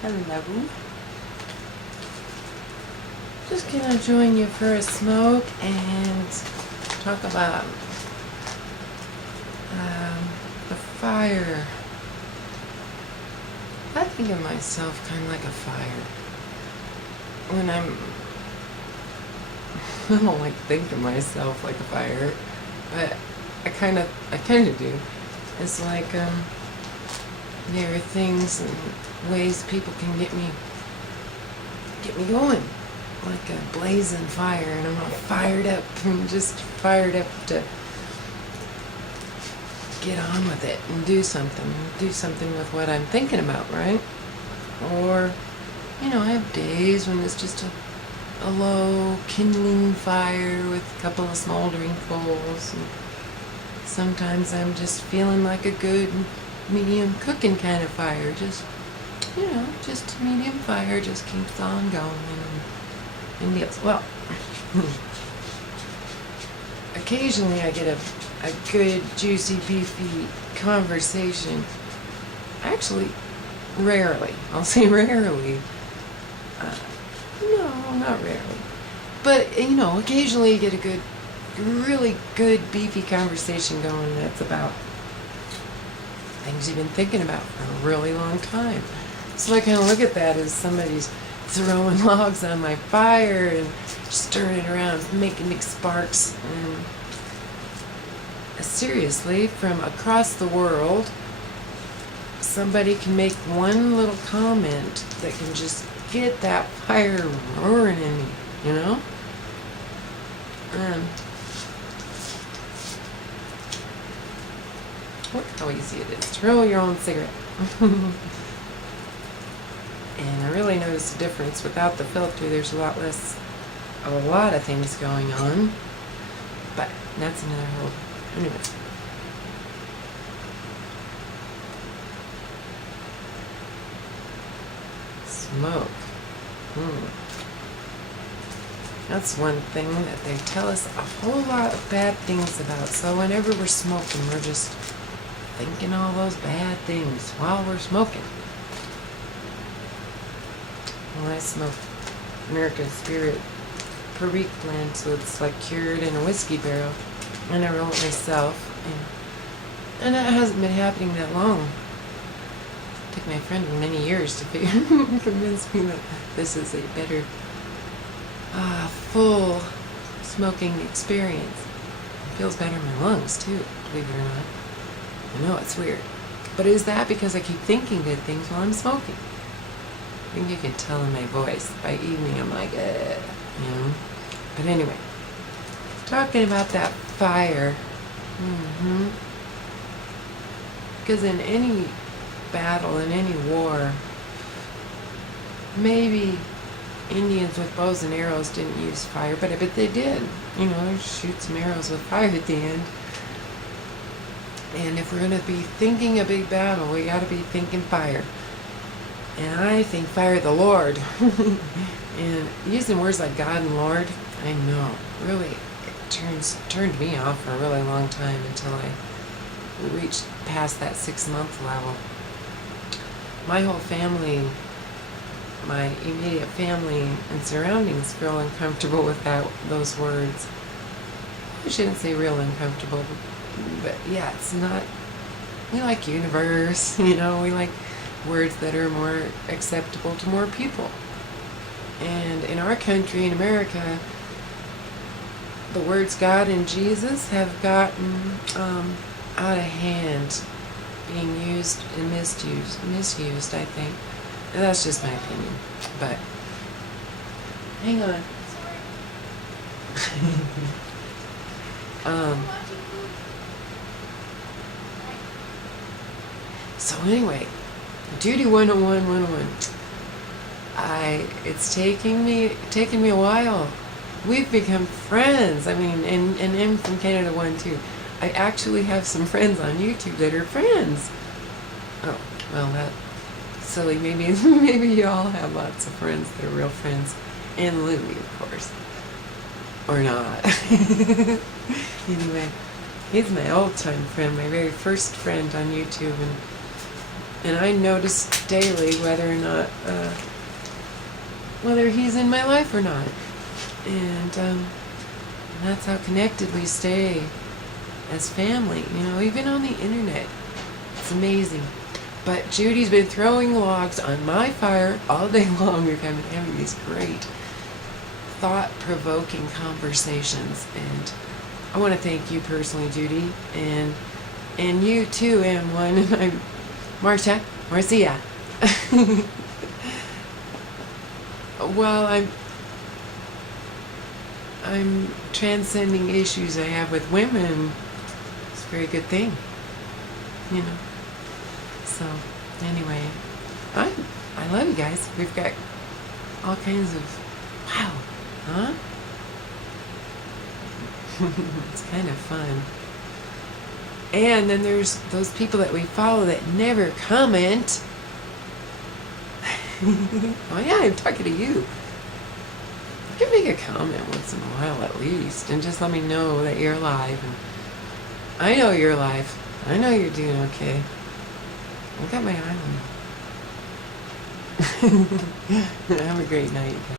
Hello. Just gonna join you for a smoke and talk about the fire. I think of myself kind of like a fire. When I don't like to think of myself like a fire, but I kind of do. It's like there are things and ways people can get me going, like a blazing fire, and I'm all fired up and just fired up to get on with it and do something with what I'm thinking about, right? Or, I have days when it's just a low kindling fire with a couple of smoldering coals, and sometimes I'm just feeling like a good medium cooking kind of fire, just medium fire, just keeps on going and deals. Well, occasionally I get a good, juicy, beefy conversation. Actually, rarely. I'll say rarely. No, not rarely. But, occasionally you get a really good, beefy conversation going that's about things you've been thinking about for a really long time. So I kind of look at that as somebody's throwing logs on my fire and stirring it around, making big sparks. And seriously, from across the world, somebody can make one little comment that can just get that fire roaring in me, Look how easy it is to roll your own cigarette. And I really noticed a difference. Without the filter, there's a lot of things going on. But that's another whole, anyway. Smoke. That's one thing that they tell us a whole lot of bad things about. So whenever we're smoking, we're just thinking all those bad things while we're smoking. Well, I smoke American Spirit Perique blend, so it's like cured in a whiskey barrel, and I roll it myself. And that hasn't been happening that long. It took my friend many years to convince me that this is a better, full smoking experience. It feels better in my lungs too, believe it or not. I know it's weird, but is that because I keep thinking good things while I'm smoking? I think you can tell in my voice. By evening, I'm like, But anyway, talking about that fire. Because in any battle, in any war, maybe Indians with bows and arrows didn't use fire, but I bet they did. Shoot some arrows with fire at the end. And if we're going to be thinking a big battle, we got to be thinking fire. And I think fire the Lord. And using words like God and Lord, I know, really turned me off for a really long time until I reached past that 6-month level. My whole family, my immediate family and surroundings feel uncomfortable with those words. I shouldn't say real uncomfortable, but yeah, it's not. We like universe, we like words that are more acceptable to more people. And in our country, in America, the words God and Jesus have gotten out of hand, being used and misused, I think. And that's just my opinion. But hang on. So anyway, Duty 101. It's taking me a while. We've become friends. I mean, and I'm from Canada 1 too. I actually have some friends on YouTube that are friends. Oh, well, that's silly. Maybe you all have lots of friends that are real friends. And Louie, of course. Or not. Anyway, he's my old-time friend, my very first friend on YouTube, And I notice daily whether or not, whether he's in my life or not. And that's how connected we stay as family, even on the internet. It's amazing. But Judy's been throwing logs on my fire all day long. We're having these great, thought-provoking conversations. And I want to thank you personally, Judy, and you too, M1, and I'm Marcia. Well, I'm transcending issues I have with women. It's a very good thing, So, anyway, I love you guys. We've got all kinds of, wow, huh? It's kind of fun. And then there's those people that we follow that never comment. Oh yeah, I'm talking to you. You can make a comment once in a while at least, and just let me know that you're alive. And I know you're alive. I know you're doing okay. I got my eye on you. Have a great night.